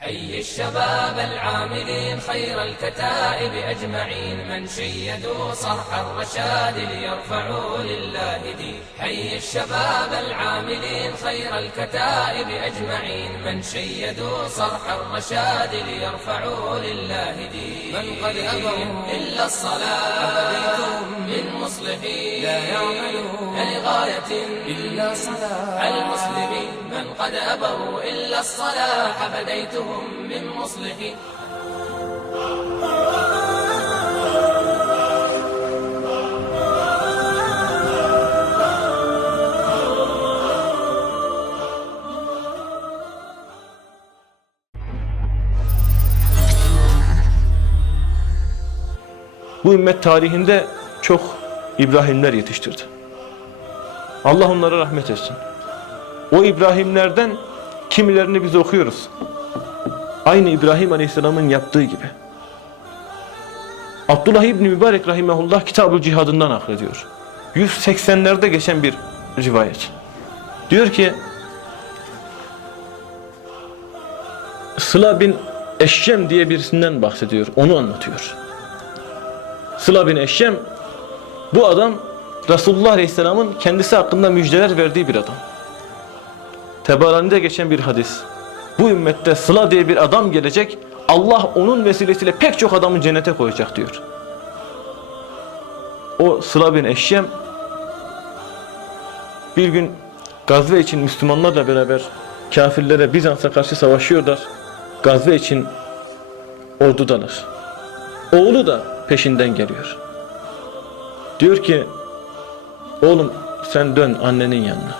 حي الشباب العاملين خير الكتائب أجمعين من شيدوا صرح الرشاد ليرفعوا حي الشباب العاملين خير الكتائب أجمعين. من شيدوا صرح الرشاد ليرفعوا لله دين. من قد أبوا إلا الصلاة من مصلحين. لا يعملون لغاية إلا صلاة. المسلمين. من قد أبوا إلا الصلاح فديتهم من مصلحين. Bu ümmet tarihinde çok İbrahimler yetiştirdi. Allah onlara rahmet etsin. O İbrahimlerden kimilerini biz okuyoruz. Aynı İbrahim Aleyhisselam'ın yaptığı gibi. Abdullah İbni Mübarek Rahimahullah Kitab-ı Cihadından naklediyor. 180'lerde geçen bir rivayet. Diyor ki Sıla bin Eşşem diye birisinden bahsediyor. Onu anlatıyor. Sıla bin Eşşem bu adam Resulullah Aleyhisselam'ın kendisi hakkında müjdeler verdiği bir adam. Tebarani'de geçen bir hadis. Bu ümmette Sıla diye bir adam gelecek. Allah onun vesilesiyle pek çok adamı cennete koyacak diyor. O Sıla bin Eşşem bir gün gazve için Müslümanlarla beraber kafirlere Bizans'a karşı savaşıyorlar. Gazve için ordudalar. Oğlu da peşinden geliyor. Diyor ki oğlum sen dön annenin yanına.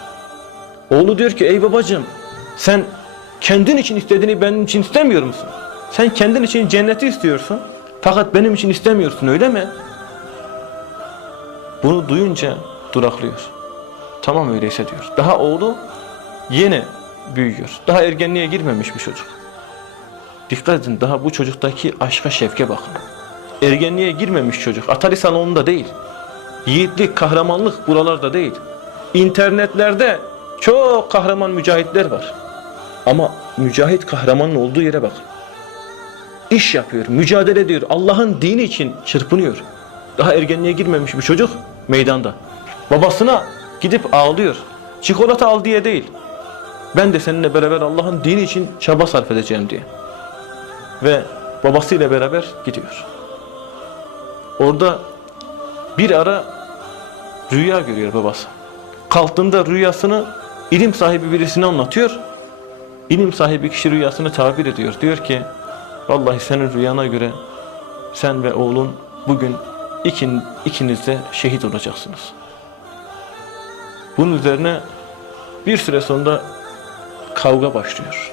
Oğlu diyor ki ey babacığım sen kendin için istediğini benim için istemiyor musun? Sen kendin için cenneti istiyorsun. Fakat benim için istemiyorsun öyle mi? Bunu duyunca duraklıyor. Tamam öyleyse diyor. Daha oğlu yeni büyüyor. Daha ergenliğe girmemiş bir çocuk. Dikkat edin daha bu çocuktaki aşka şevke bakın. Ergenliğe girmemiş çocuk. Atari salonunda değil. Yiğitlik, kahramanlık buralarda değil. İnternetlerde çok kahraman mücahitler var. Ama mücahit kahramanın olduğu yere bak. İş yapıyor, mücadele ediyor. Allah'ın dini için çırpınıyor. Daha ergenliğe girmemiş bir çocuk meydanda. Babasına gidip ağlıyor. Çikolata al diye değil. Ben de seninle beraber Allah'ın dini için çaba sarf edeceğim diye. Ve babasıyla beraber gidiyor. Orada bir ara rüya görüyor babası. Kalktığında rüyasını ilim sahibi birisine anlatıyor. İlim sahibi kişi rüyasını tabir ediyor. Diyor ki vallahi senin rüyana göre sen ve oğlun bugün ikin, ikiniz de şehit olacaksınız. Bunun üzerine bir süre sonra kavga başlıyor.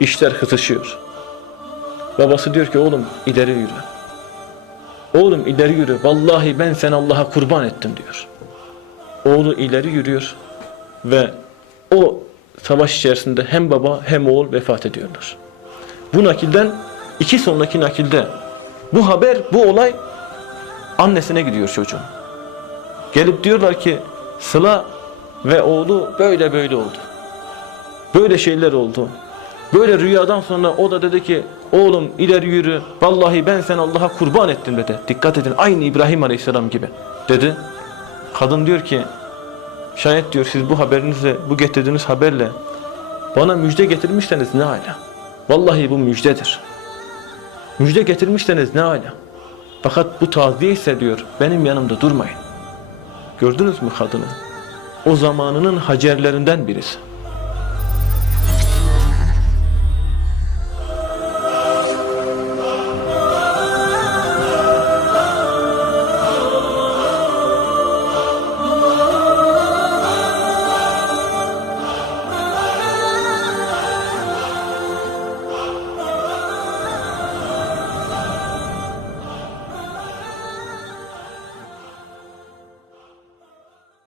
İşler kızışıyor. Babası diyor ki oğlum ileri yürü. Oğlum ileri yürü. Vallahi ben seni Allah'a kurban ettim diyor. Oğlu ileri yürüyor ve o savaş içerisinde hem baba hem oğul vefat ediyorlar. Bu nakilden iki sonraki nakilde bu haber, bu olay annesine gidiyor çocuğun. Gelip diyorlar ki Sıla ve oğlu böyle böyle oldu. Böyle şeyler oldu. Böyle rüyadan sonra o da dedi ki oğlum ileri yürü vallahi ben seni Allah'a kurban ettim dedi. Dikkat edin aynı İbrahim Aleyhisselam gibi dedi. Kadın diyor ki şayet diyor siz bu haberinizle bu getirdiğiniz haberle bana müjde getirmişseniz ne hala. Vallahi bu müjdedir. Müjde getirmişseniz ne hala. Fakat bu taziye ise diyor benim yanımda durmayın. Gördünüz mü kadını? O zamanının hacerlerinden birisi.